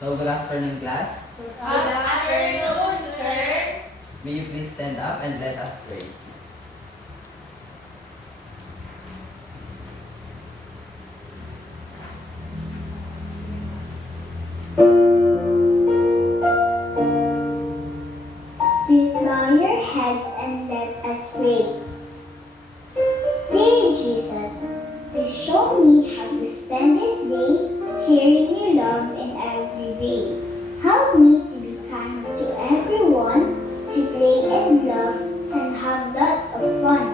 So, good afternoon, class. Good afternoon, sir. May you please stand up and let us pray. Please bow your heads and let us pray. Dear Jesus, please show me how to spend this day sharing your love in every way. Help me to be kind to everyone, to play and love and have lots of fun,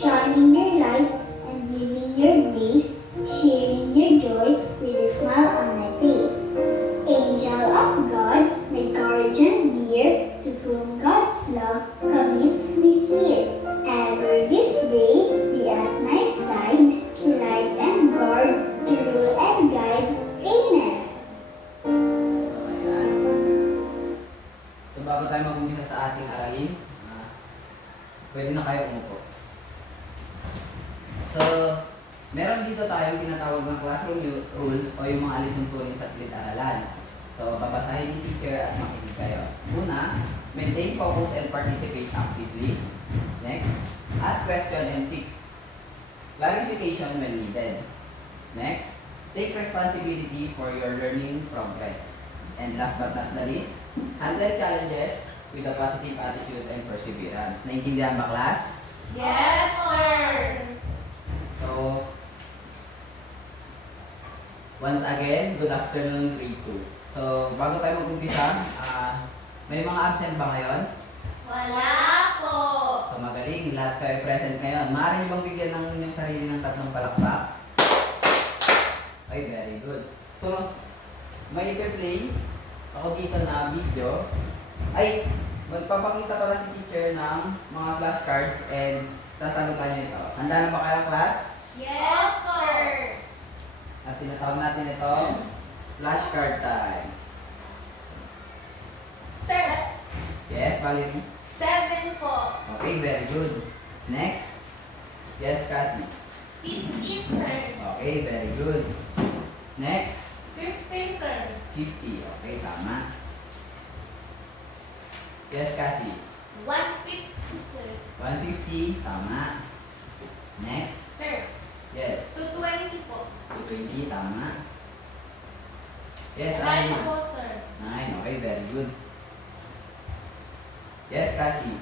shining your light and giving your grace, sharing your joy with a smile on my face. Angel of God, my guardian dear, to whom God's love commits me here. Ever this day, be at my side, to light and guard, to rule and guide. Amen. So, ayan. So, bago tayo mag-umpisa sa ating aralin, pwede na kayo umupo. So, meron dito tayong tinatawag ng classroom rules o yung mga alituntunin sa silid-aralan. So, babasahin ni teacher at makinig kayo. Una, maintain focus and participate actively. Next, ask question and seek clarification when needed. Next, take responsibility for your learning progress. And last but not the least, handle challenges with a positive attitude and perseverance. Naintindihan ba, class? Yes, sir. So, once again, good afternoon, grade 2. So, bago tayo mag-umpisa, may mga absent ba ngayon? Wala po. So, magaling, lahat kayo present ngayon. Maaari niyo bang bigyan ng inyong sarili ng tatlong palakpak? Okay, very good. So, may ipe-play ako dito na video. Ay, magpapakita pala si teacher ng mga flashcards and sasagutan niyo ito. Handa na ba kayo, class? Yes, sir. At tinatawag natin ito, flashcard time. Sir, Yes, Valerie? 7 po. Okay, very good. Next? Yes, Cassie? 15, sir. Okay, very good. Next? 15, sir. 50. Okay, tama. Yes, Cassie? 150, sir. 150. Tama. Next? Sir, Yes. 220 po. 220. Tama. Yes, 9 Alina? po, sir. 9. Okay, very good. Yes, Cassie?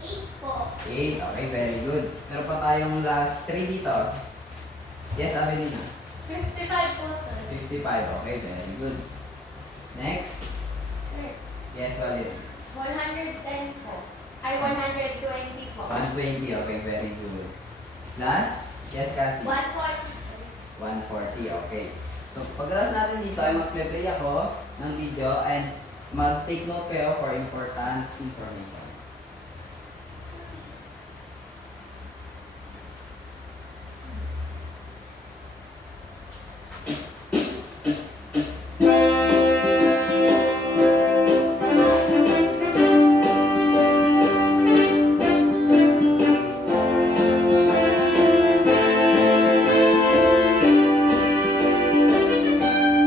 8 po. 8. Okay, very good. Meron pa tayong last 3 dito. Yes, Avelina? 55 po, sir. 55. Okay, very good. Next? Sir, Yes, Valerie? 110 po. Ay, 120 po. 120. Okay, very good. Last? Yes, Cassie? 140, sir. 140. Okay. So, pagdalas natin dito ay mag-play ako ng video and mag-take note kayo for important information.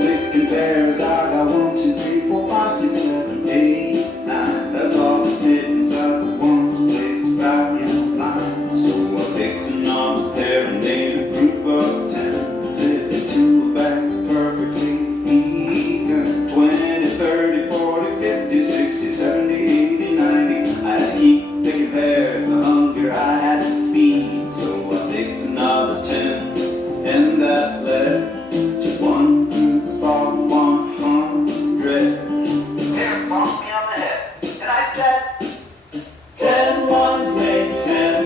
Picking pears, I got 1, 2, 3, 4, 5, 6, 7, 8, 9. That's all the fit inside the one's place back in line. So I picked another pair and made a group of 10. Fit into a bag perfectly even. 20, 30, 40, 50, 60, 70, 80, 90. I had to keep picking pears, the hunger I had to feed. So I picked another 10, and that led to 1 group of 100. There bumped me on the head, and I said, 10 ones make 10.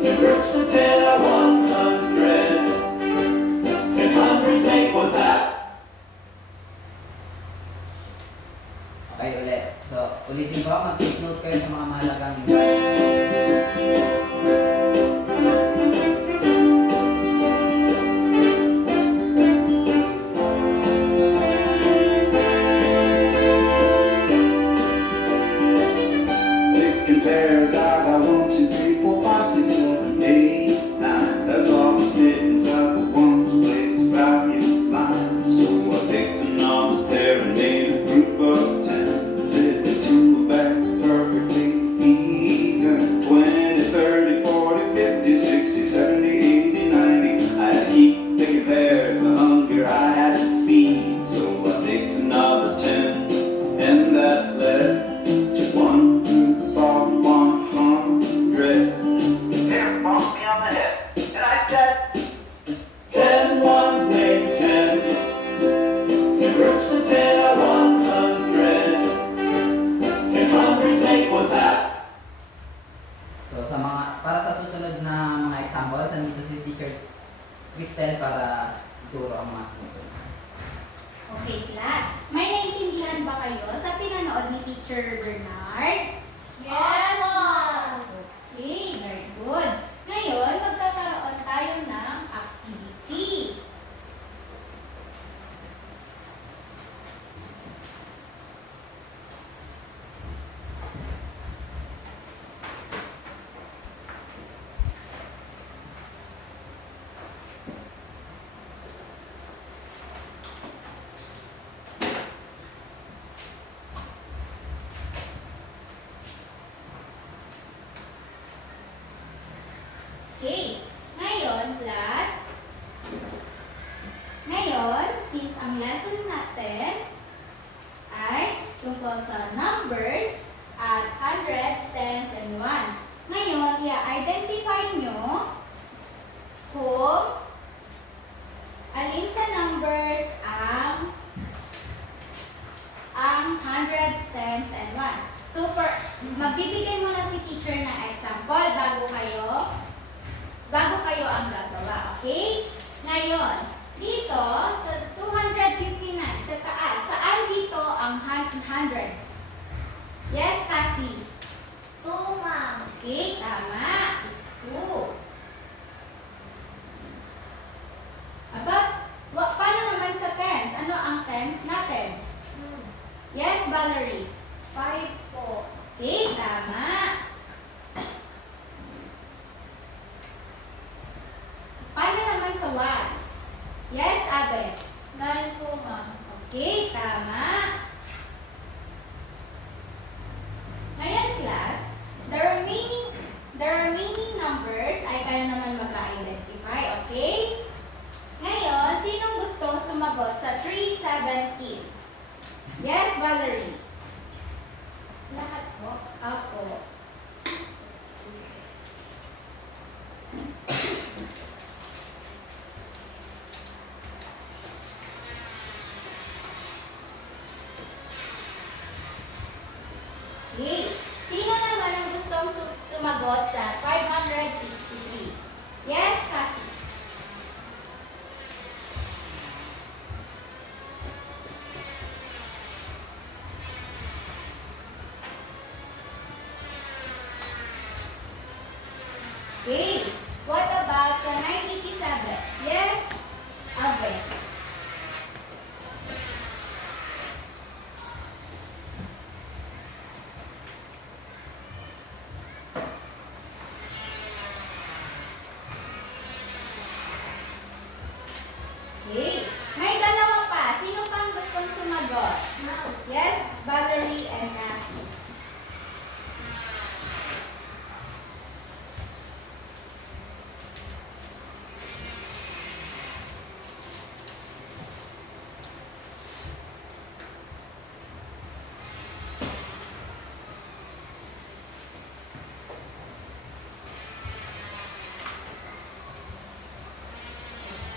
10 groups of 10 are 100. 10 hundreds make 1 pack. Okay, ulit. So, ulitin ko, mag-take note kayo sa mga mahalagang Picking pears, I got 1, 2, 3, 4, 5, 6, 7, 8, 9. That's all the fit inside the one's place back in line. So I picked another turo ang mga susunod. Okay, class. May naintindihan ba kayo sa pinanood ni Teacher Bernard? Yes, ma'am. Okay, very good. Ngayon, magkakaroon tayo ng activity. Okay. Ngayon, class. Ngayon, since ang lesson natin ay tungkol sa numbers at hundreds, tens, and ones. Ngayon, i-identify nyo kung alin sa numbers ang hundreds, tens, and ones. So, magbibigay muna si teacher ng example bago kayo ang gagawa, okay? Ngayon, dito sa 259, sa taas, saan dito ang hundreds? Yes, Cassie? 2, ma'am. Okay, tama. It's 2. Paano naman sa tens? Ano ang tens natin? Yes, Valerie? 5 po. Okay, tama. Paano naman sa ones? Yes, Abe? 9 po, ma'am. Okay, tama. Ngayon, class, the remaining numbers ay kayo naman mag-identify, okay? Ngayon, sinong gustong sumagot sa 317? Yes, Valerie? Lahat po. Ako. Okay. Sino naman ang gustong sumagot sa 563? Yes, Cassie? Okay. What about sa 987? Yes, Abe? Okay. May dalawa pa. Sino pang gustong sumagot? Yes, Valerie and Cassie.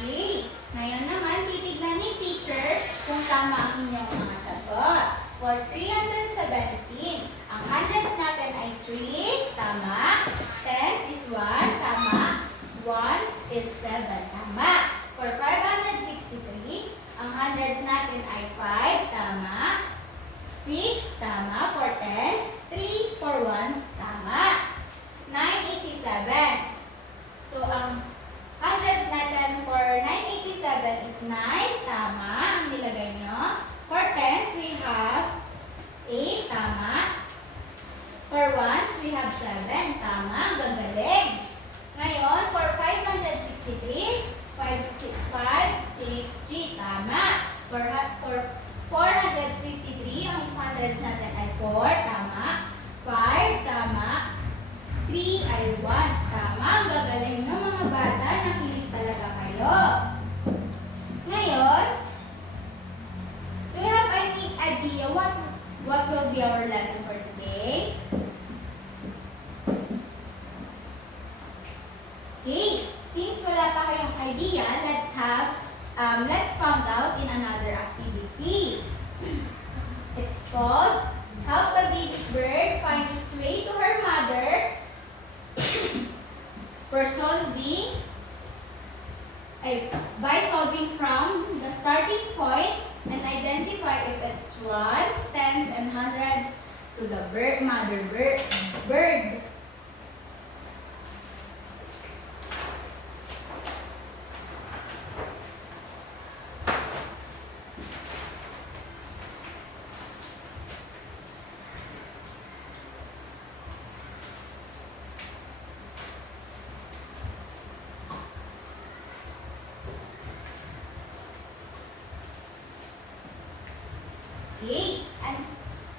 Okay. Ngayon naman, titignan ni teacher kung tama ang inyong mga sagot. For 317, ang hundreds natin ay 3, tama. Tens is 1, tama. Ones is 7, tama. For 563, ang hundreds natin ay 5, tama. 6, tama. For tens, 3. For ones, tama. 987. So, ang hundreds natin for 987 is 9, tama. Ang nilagay nyo. For tens, we have 8, tama. For ones, we have 7, tama. Ang gagaling. Ngayon, for 563, 563, tama. For 453, ang hundreds natin ay 4, tama. 5, tama. 3 ay ones, tama. Ang gagaling ng mga bata. Nakilig talaga kayo. Ngayon, do you have any idea what will be our lesson for today? Okay, since wala pa kayong idea, let's find out in another activity. It's called Help the Baby Bird Find Its Way to Her Mother for solving to the mother bird. Okay. And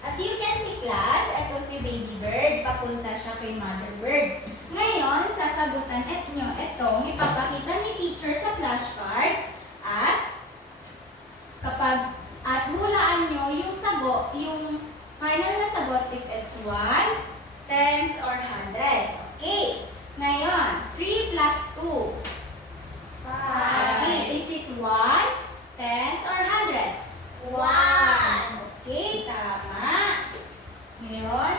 as you can see, class, ito si baby bird. Papunta siya kay mother bird. Ngayon, sasagutan nyo itong ipapakita ni teacher sa flashcard at hulaan nyo yung sagot, yung final na sagot if it's ones, tens, or hundreds. Okay. Ngayon, 3 plus 2. Okay. Is it ones, tens, or hundreds? Ones. Okay, tama. Ngayon,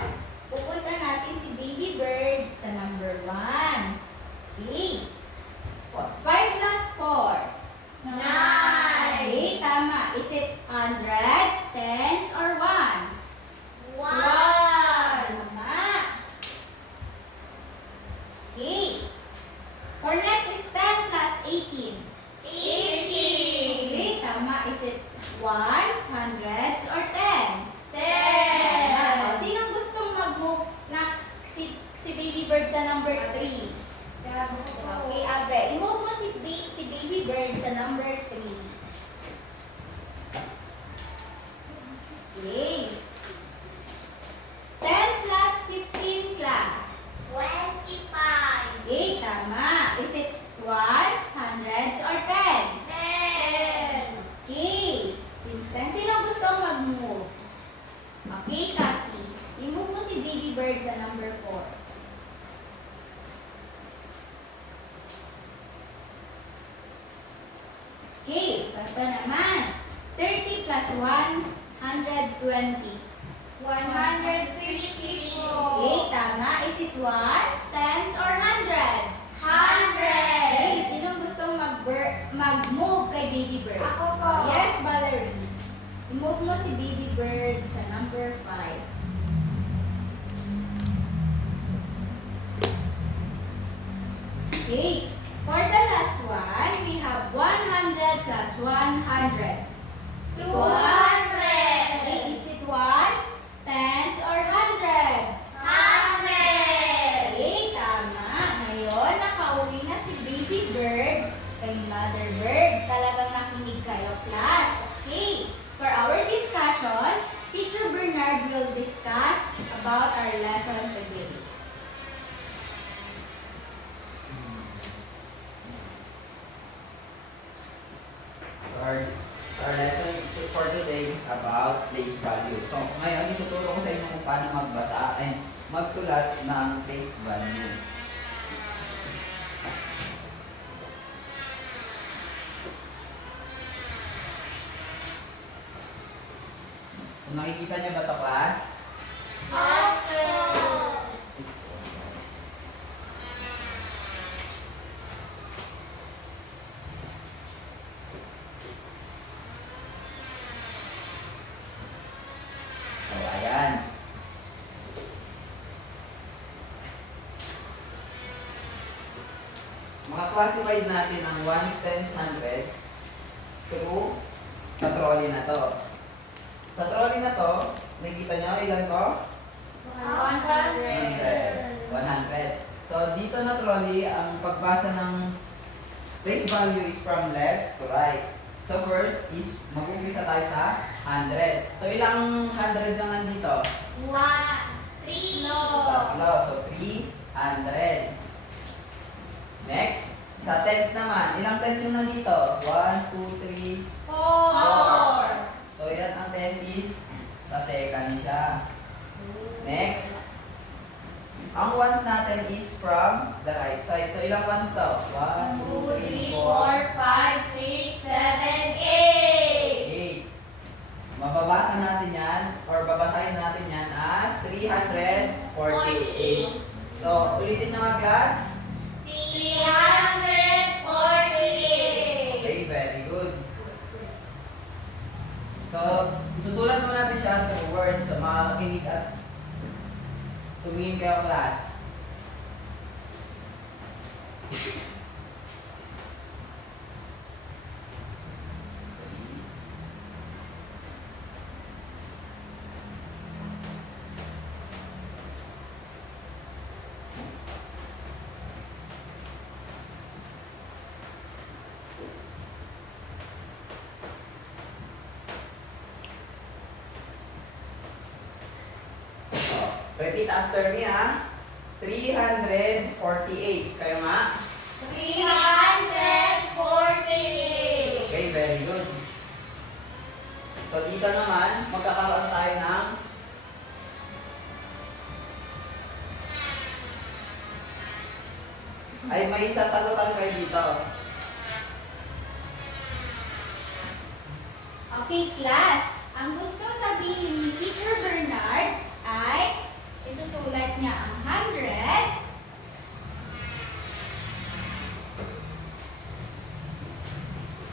pupunta natin si baby bird sa number 1. Okay. 5 plus 4. Nine. Okay, tama. Is it hundreds, tens, or ones? Ones. Tama. Okay. For next is 10 plus 18. 18. Okay, tama. Is it ones, hundreds, or tens? Ten. Sinong gustong mag-move na si baby bird sa number 3? Okay, Abe. I-move mo si baby bird sa number 3. Okay. 10 plus 15 class. 25. Okay, tama. Is it ones, hundreds, or tens? Tens. Okay. Since 10, sino gusto mag-move? Okay, Cassie. I-move mo si baby bird sa number 4. Okay, so ito naman. 30 plus 120. 150. Okay, tama. Is it ones, tens, or hundreds? Okay, 100. sinong gustong mag-move kay baby bird? Ako po. Yes, Valerie. I-move mo si baby bird sa number 5. Okay. For the last one, we have 100 plus 100. 200. Okay, is it ones, tens, or hundreds? 100. Okay, tama. Ngayon, nakauwi na si baby bird kay mother bird. Talagang nakinig kayo, class. Okay. For our discussion, Teacher Bernard will discuss about our lesson today. Our lesson for today is about place value. So, ngayon, ituturo ko sa inyo kung paano magbasa and magsulat ng place value. Kung nakikita niyo ba ito, class? So, ayan. Maka-classify natin ang 1s, 10s, 100 through sa trolley na to. Sa trolley na to, nakikita nyo ilan ko? 100. 100. So, dito na trolley, ang pagbasa ng place value is from left to right. So, first is, mag-umpisa tayo sa 100. So, ilang 100 ang nandito? 1, 3. Tatlo. So, 300. Next, sa tens naman, ilang tens yung nandito? 1, 2, 3, 4. So, yan ang tens is tatekan siya. Next, ang ones natin is from the right side. So, ilang ones to? 1, 2, 2, 3, 3, 4, 4, 5, 6, 7, 8. 8. Mababasa natin yan, or babasahin natin yan as 348. So, ulitin nyo nga, class. 348. Okay, very good. So, susulat mo natin siya through words. So, makinig at Tumingin kayo, class. Repeat after me, ha? 348. Kayo nga? 348. Okay, very good. So, dito naman, magkakaroon tayo ng ay may sasagutan kayo dito. Okay, class. Ang gusto sabihin ni Teacher Bernard ay isusulat niya ang hundreds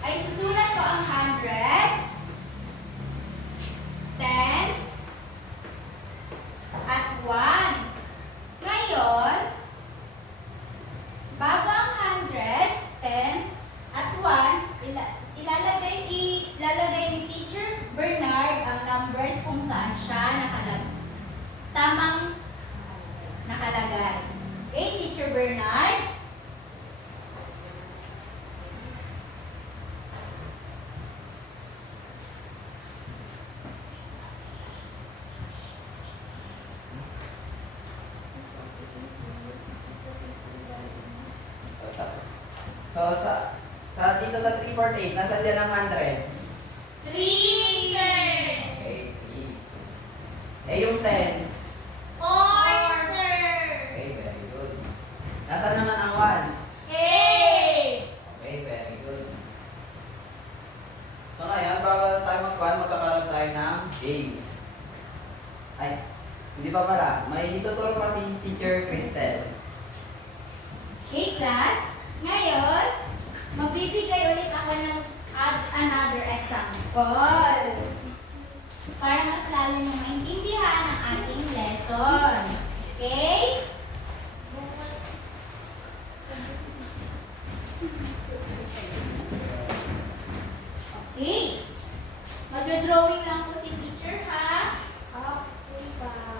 ay susulat ko ang hundreds, tens, at ones. Ngayon, bago ang hundreds, tens, at ones, ilalagay ni Teacher Bernard ang numbers kung saan siya tamang nakalagay. Okay, Teacher Bernard? So, dito sa 348, nasa dyan ang 100? 3, sir. Okay, 3. Eh, yung tens? 4, sir. Okay, very good. Nasa naman ang ones? 8. Okay, very good. So ngayon, bago tayo magkakaroon tayo ng games. Ay, hindi pa pala. May ituturo pa si Teacher Cristel. Okay, class. Ngayon, magbibigay ulit ako ng another example para mas lalo nyo maintindihan ang ating lesson. Okay? Okay. Magdodrawing lang po si teacher, ha? Okay ba?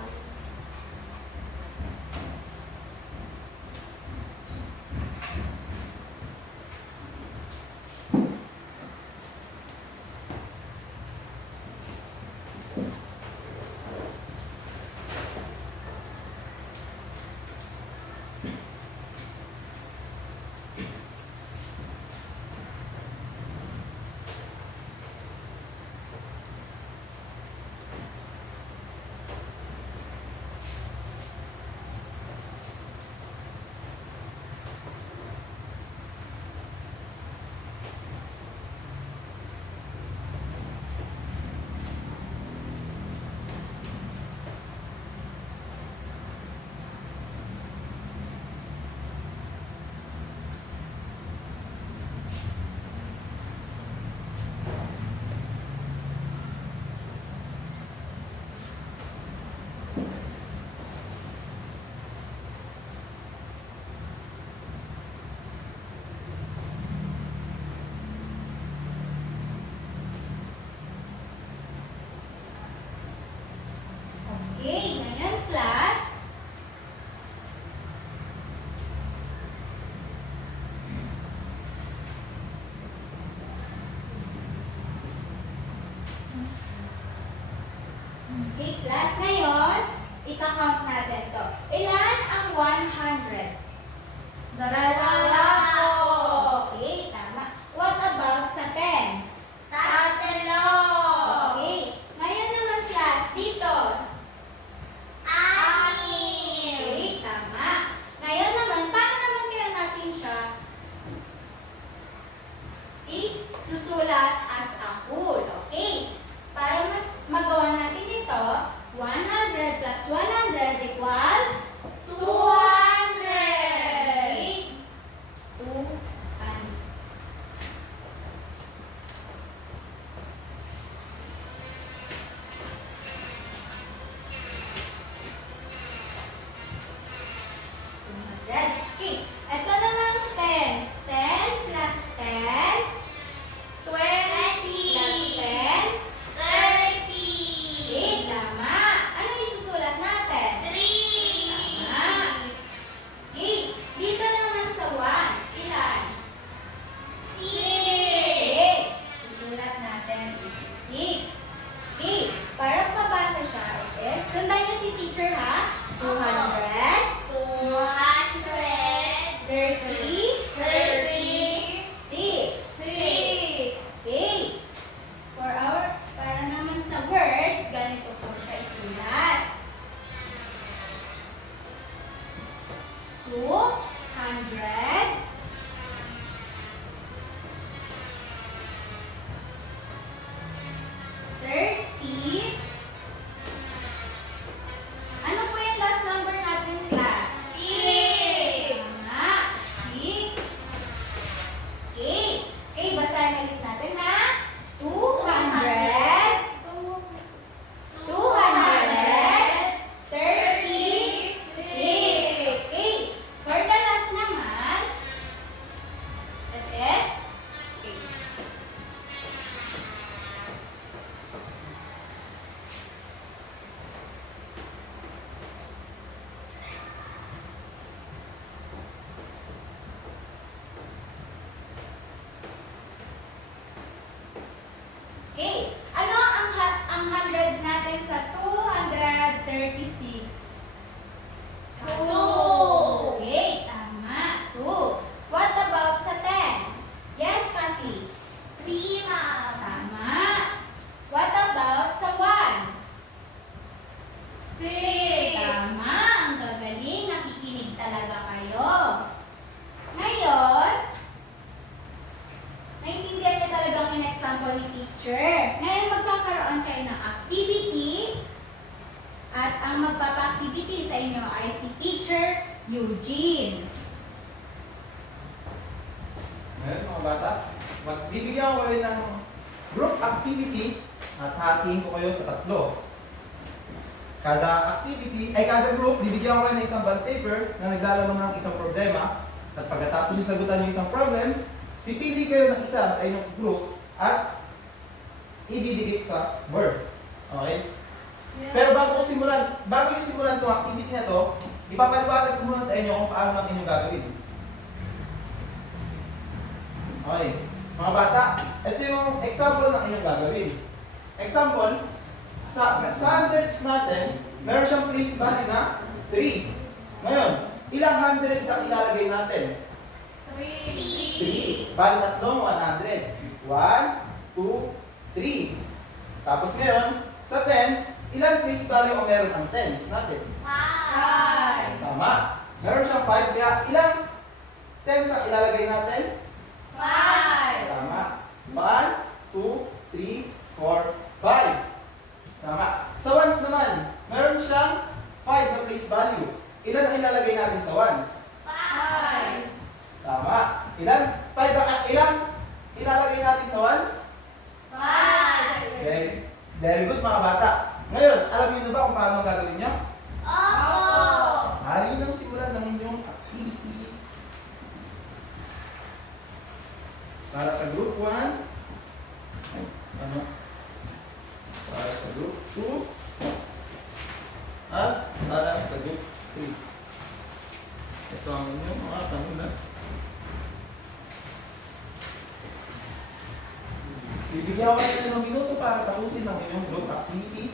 Okay, ngayon class, okay class, ngayon, ika-count natin to. Ilan ang 100? Dalawa po. Okay, tama. What about sa tens? Tatlo. Okay, ngayon naman class, dito. Anim. Okay, tama. Ngayon naman, paano naman kaya natin siya isusulat as a whole? Okay. Para mas magawa natin ito, 100 plus 100 equals 200. Okay. 200. Okay. Ano ang hundreds natin sa 236? 2. Okay, tama. 2. What about sa tens? Yes, Cassie. 3, ma'am. Tama. What about sa ones? 6. Tama. Ang gagaling. Nakikinig talaga kayo. Ngayon, naintindihan niyo talagang yung example ni teacher. Ngayon, magkakaroon kayo ng activity. At ang magpapa-activity sa inyo ay si Teacher Eugene. Ngayon mga bata, magbibigyan ko kayo ng group activity at hatiin ko kayo sa 3. Kada activity, ay kada group, bibigyan ko kayo ng isang bond paper na naglalaman ng isang problema. At pagkatapos nyo sagutan yung isang problem, pipili kayo ng isa sa inyong group at ididikit sa board. Okay? Pero bago nyo simulan itong activity na to, ipapaliwanag ko muna sa inyo kung paano ang inyong gagawin. Okay. Mga bata, ito yung example ng inyong gagawin. Example, sa hundreds natin, meron siyang place value na 3. Ngayon, ilang hundreds ang ilalagay natin? 3. Bali tatlong 100. 1, 2, 3. Tapos ngayon, sa tens, ilang place value ang meron ang tens natin? 5. Tama. Meron siyang 5, kaya ilang tens ang ilalagay natin? 5. Tama. 1, 2, 3, 4, 5. Tama. Sa ones naman, meron siyang 5 na place value. Ilan ang ilalagay natin sa ones? 5. Tama. Ilan? 5 ilang ilalagay natin sa ones? 5. Very good mga bata. Ngayon, alam niyo na ba kung paano ang gagawin niyo? Opo. Maaari nang simulan ng inyong activity. Para sa group 1, para sa group 2, at para sa group 3. Ito ang inyong mga kanina. Bibigyan ko kayo ng minuto para tapusin ang inyong group activity.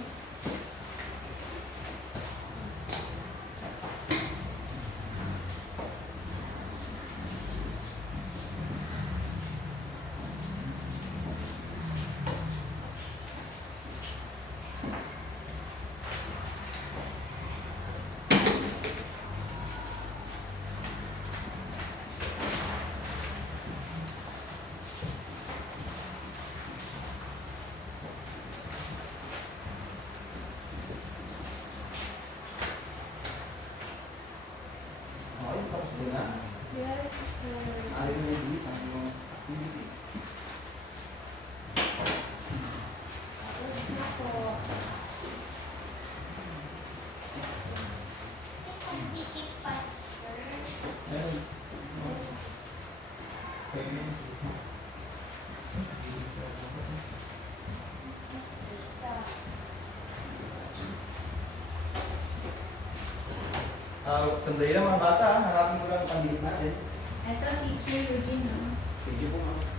Okay, tapos din na. Yes, sir. Ayaw mo yung ang inyong activity. Tapos na po. Dikit pa, sir. Meron. Pwede yun. Sandali lang mga bata, hanapin ko lang ang pangdilit natin. Ito, Teacher Eugene. No? Thank you po mga.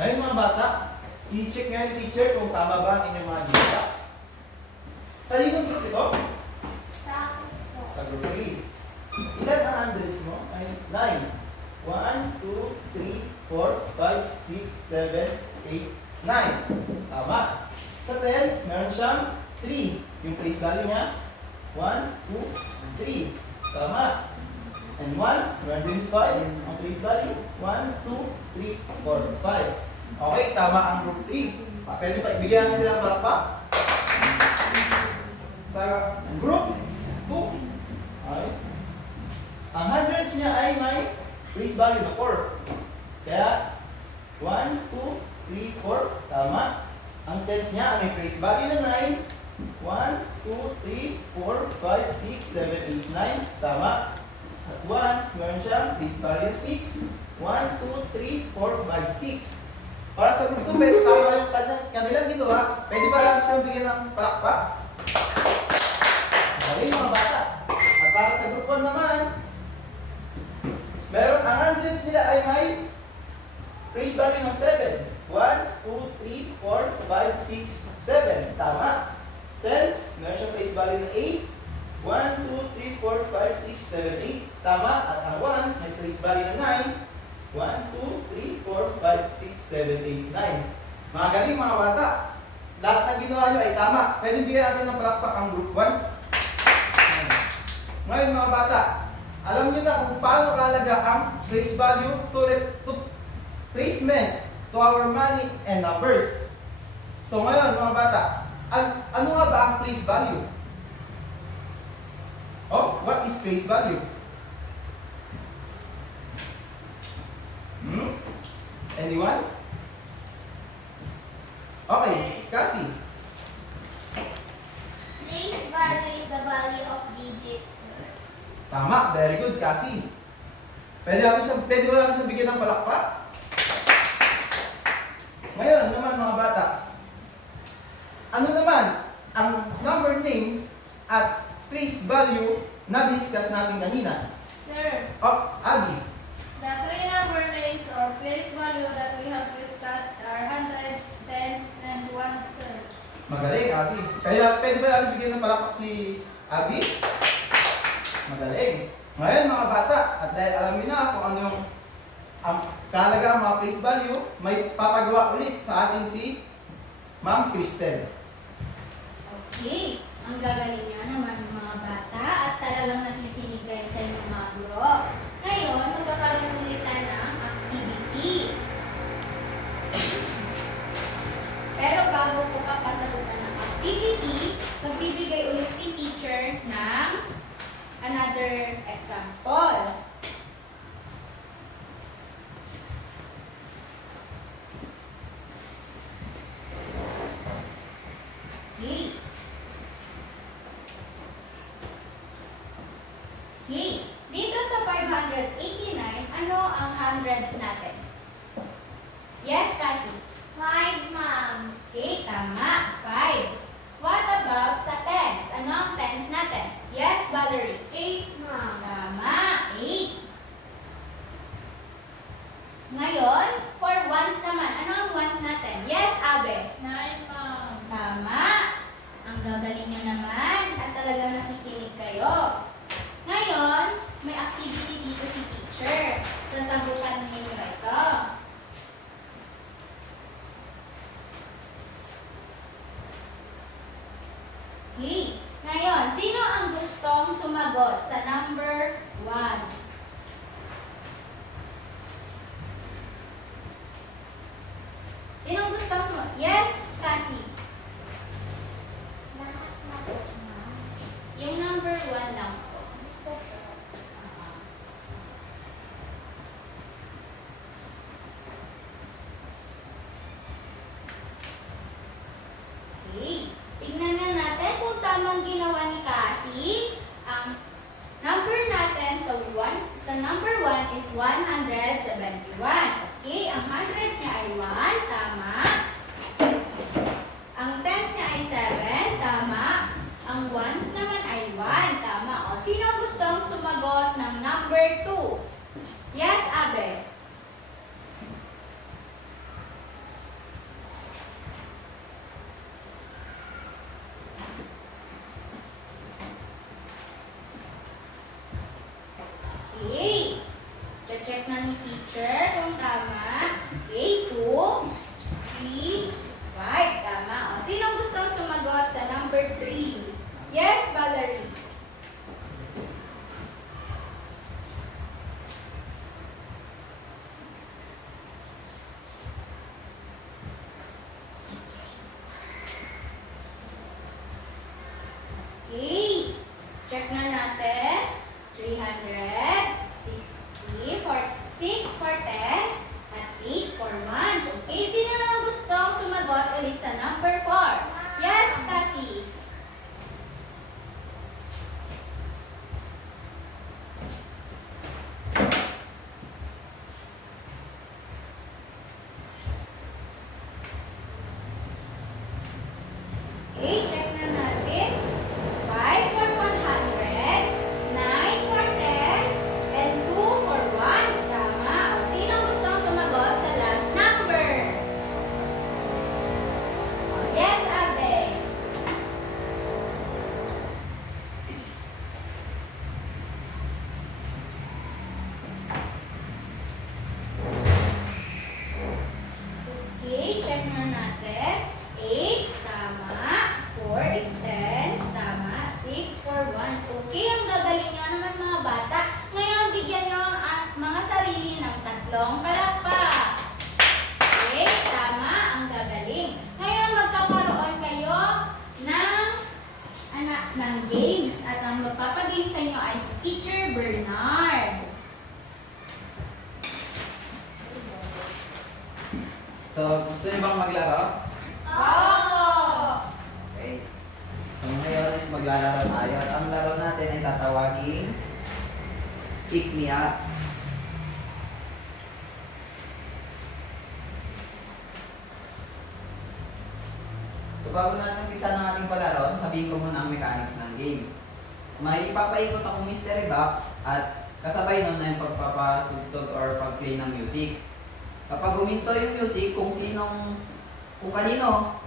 Ngayon mga bata, i-check nga ni teacher kung tama ba ang inyong mga ginagawa. Talinong group ito? Sakto. Sa group 3. Ilan ang hundreds mo? Ay 9. 1, 2, 3, 4, 5, 6, 7, 8, 9. Tama. Sa tens, meron siyang 3. Yung place value niya, 1, 2, 3. Tama. And ones, meron din 5. Ang place value, 1, 2, 3, 4, 5. Okay, tama ang group 3. Pwede pa ibigyan silang palakpak. Sa group 2, okay, ang hundreds niya ay may place value na 4. Kaya, 1, 2, 3, 4. Tama. Ang tens niya ay may place value na 9. 1, 2, 3, 4, 5, 6, 7, 8, 9. Tama. At once, meron siyang place value na 6. 1, 2, 3, 4, 5, 6. Para sa group 2, pero tama yung kanilang ginawa. Pwede ba lang silang bigyan ng palakpak? Magaling mga bata. At para sa group 1 naman, meron ang hundreds nila ay may place value ng 7. 1, 2, 3, 4, 5, 6, 7. Tama. Tens, meron siyang place value ng 8. 1, 2, 3, 4, 5, 6, 7, 8. Tama. At ang ones, may place value ng 9. 1, 2, 3, 4, 5, 6, 7, 8, 9. Mga galing mga bata. Lahat ng ginawa nyo ay tama. Pwede bigyan natin ng palakpak ang group 1. Ngayon mga bata, alam nyo na kung paano kahalaga ang place value to placement to our money and numbers. So ngayon mga bata, ano nga ba ang place value? Oh, what is place value? Anyone? Okay, Cassie. Place value is the value of digits. Tama, very good, Cassie. Pwede ba natin siya bigyan ng palakpak? Ngayon naman mga bata, ano naman ang number names at place value na discuss natin kanina? Sir, Oh, Abby. the three number names or place value that we have discussed are hundreds, tens, and ones, sir. Magaling, Abby. Kaya pwede ba natin bigyan ng palakpak si Abby? Magaling. Ngayon mga bata, at dahil alam niyo na kung ano yung kahalaga mga place value, may papagawa ulit sa atin si Ma'am Cristel. Okay, ang gagaling nga naman mga bata at talagang nakikinig kayo sa inyong mga guro. Ngayon, magkakaroon ulit tayo ng activity. Pero bago po kapasagutan ng activity, magbibigay ulit si teacher ng another example. Okay. Okay. Dito sa 589, ano ang hundreds natin? Yes, Cassie? 5, ma'am. Okay, tama. 5. What about sa tens? Ano ang tens natin? Yes, Valerie? 8, ma'am. Tama. 8. Ngayon, for ones naman, ano ang ones natin? Yes, Abe? 9, ma'am. Tama. Ang gagaling nyo naman at talagang nakikinig kayo. Ngayon, may activity dito si teacher. Sasagutan ninyo ito. Okay. Ngayon, sino ang gustong sumagot sa number 1? Sinong gustong sumagot? Yes, Cassie. Lahat na po, ma'am. Yung number 1 lang po. Okay. Tignan na natin kung tamang ginawa ni Cassie. Ang number natin sa number 1 is 171. Okay, ang hundreds niya ay 1, tama. Ang tens niya ay 7, tama. Ang ones naman ay 1, tama. O, sino gustong sumagot ng number 2? Yes, Abe? Okay. Check na ni teacher kung tama. Okay, 2, 3, 5. Tama. O, sino gustong sumagot sa number 3? Yes, Valerie? Okay. Check na natin. 300, 60 for 6 for tens, at 8 for ones. Okay, sino naman gustong sumagot ulit sa number Okay, check na natin. 5 for 100s, 9 for 10s, and 2 for 1s. Tama. O, sino gustong sumagot sa last number? O, yes, Abe. Okay, check na natin. 8, tama. 4 is 10s, tama. 6 for 1s. Okay, ang gagaling nyo naman mga bata. Ngayon, bigyan nyo ang mga sarili ng tatlong palakpak. Okay, tama. Ang gagaling. Ngayon, magkakaroon kayo ng games. At ang magpapagames sa inyo ay si Teacher Bernard. So, gusto niyo bang maglaro? Oh! Okay. So, ngayon is maglalaro tayo. At ang laro natin ay tatawaging Pick Me Up. So, bago natin umpisa ng ating palaro, sabihin ko muna ang mechanics ng game. May ipapaikot akong mystery box at kasabay nun ay pagpapatugtog or pag-play ng music. Kapag huminto yung music, kung kanino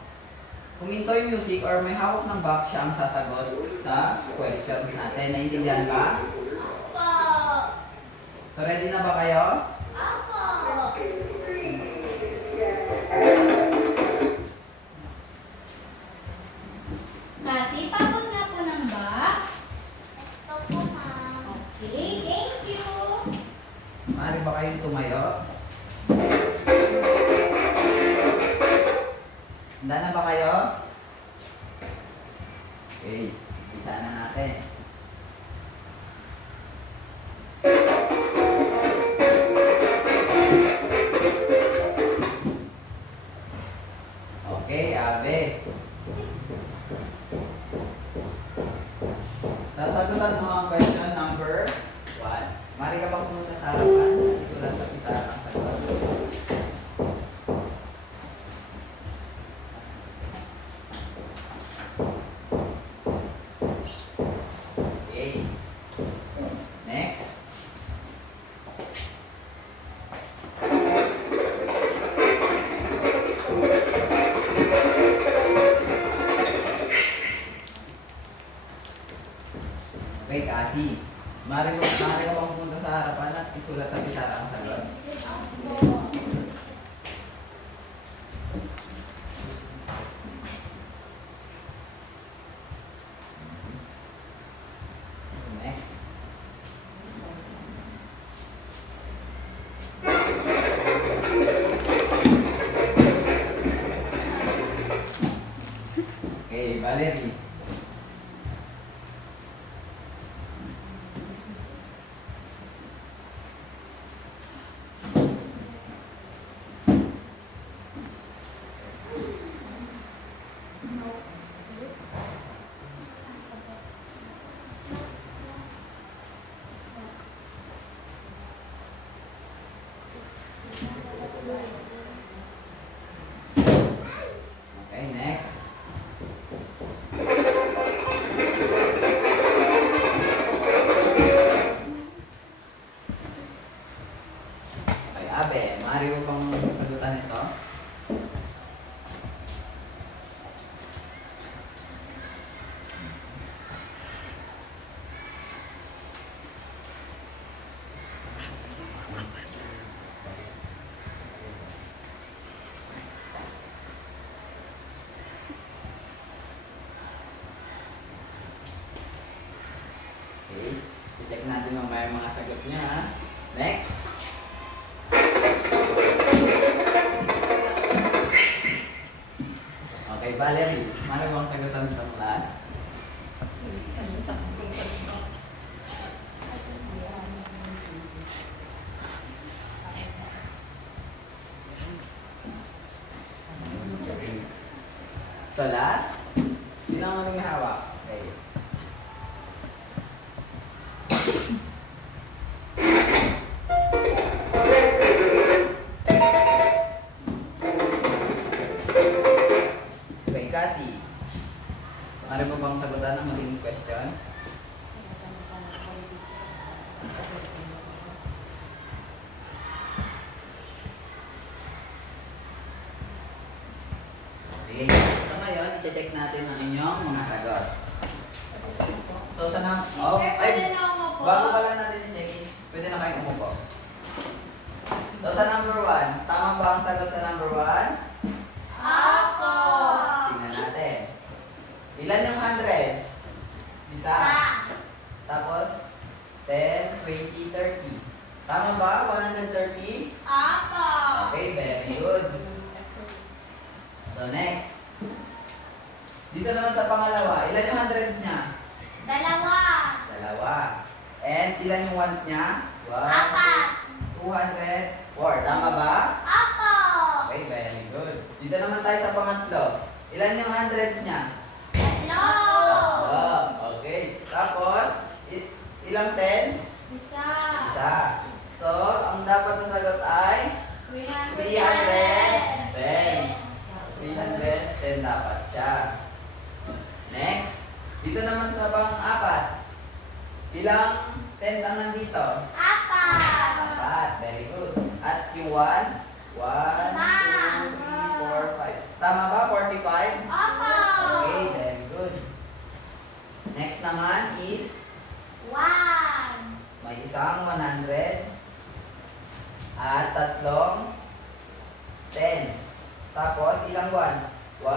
huminto yung music or may hawak ng box, siya ang sasagot sa questions natin. Naintindihan ba? Opo. So, ready na ba kayo? Opo. Kasi pabot na po ng box. Ito po, ma'am. Okay, thank you. Maaari ba kayong tumayo? Handa na ba kayo? Okay, isa na natin. Okay, Abe. Sasagutan mo ang question number 1. Mari ka bang pumunta sa harapan? Isulat sa pizarra ang sagot. Okay. Next. Okay, Kasi. Mari ka bang pumunta sa harapan at isulat sa pizarra ang sagot. Next. Okay, Valerie. Okay, next. Okay, Abe, maaari mo bang sagutan ito? Okay, i-check natin mamaya yung mga sagot niya. Ha? Next. Okay, Valerie, maaari mo bang sagutan itong last? So last, sino ang may hawak? Okay. Okay, Cassie. Mari mo bang sagutan ang magiging question? Okay. So ngayon, i-check natin ang inyong mga sagot. So sa Teacher, pwede na umupo. bago pala natin i-check is, pwede na kayong umupo. So sa number 1, tama ba ang sagot sa number 1? Apo. Tingnan natin. Ilan yung hundreds? Isa. Tapos, 10, 20, 30. Tama ba? 130? Apo. Okay, very good. So next. Dito naman sa pangalawa, ilan yung hundreds niya? Dalawa. Dalawa. And ilan yung ones niya? 1, Apat. 204. Tama ba? Apo. Okay, very good. Dito naman tayo sa pangatlo. Ilan yung hundreds niya? Tatlo. Tatlo. Okay. Tapos, ilang tens? Isa. Isa. So, ang dapat na sagot ay 310. 310 dapat siya. Next. Dito naman sa pang-apat. Ilang tens ang nandito? Apat. Apat. Very good. At yung ones? 1, 2, 3, 4, 5. Tama ba? 45? Apo. Okay, very good. Next naman is One. may isang 100 at tatlong tens. Tapos ilang ones? 1,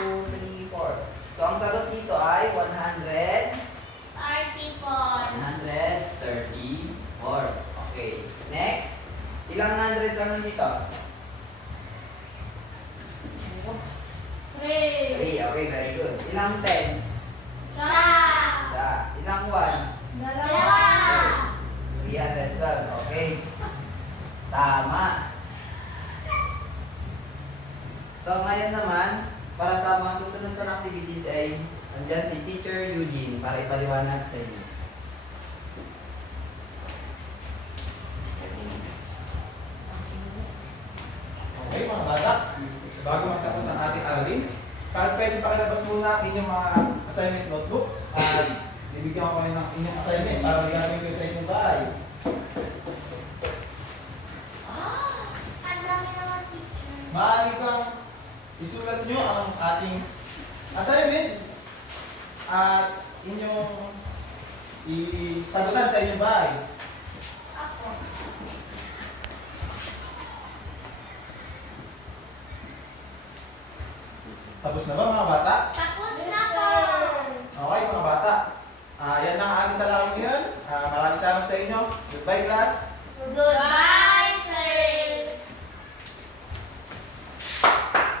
2, 3, 4. So ang sagot dito ay 134. 134. Okay. Next. Ilang hundreds ang nandito? Three. 3. Okay, very good. Ilang tens? Isa. Isa. Ilang ones? Dalawa. 312. Okay. Tama. So ngayon naman, para sa mga susunod pa na activities ay andyan si Teacher Eugene para ipaliwanag sa inyo. Okay mga bata, bago matapos ang ating aralin, pwede pakilabas muna ang inyong mga assignment notebook at bibigyan ko kayo ng inyong assignment para gagawin kayo sa inyong bahay. Ang dami naman, teacher. Maaari bang isulat nyo ang ating assignment at inyong isagutan sa inyong bahay. Ako. Tapos na ba mga bata? Tapos na po. Okay mga bata. Yan ang ating talakay ngayon. Maraming salamat sa inyo. Goodbye class. Goodbye.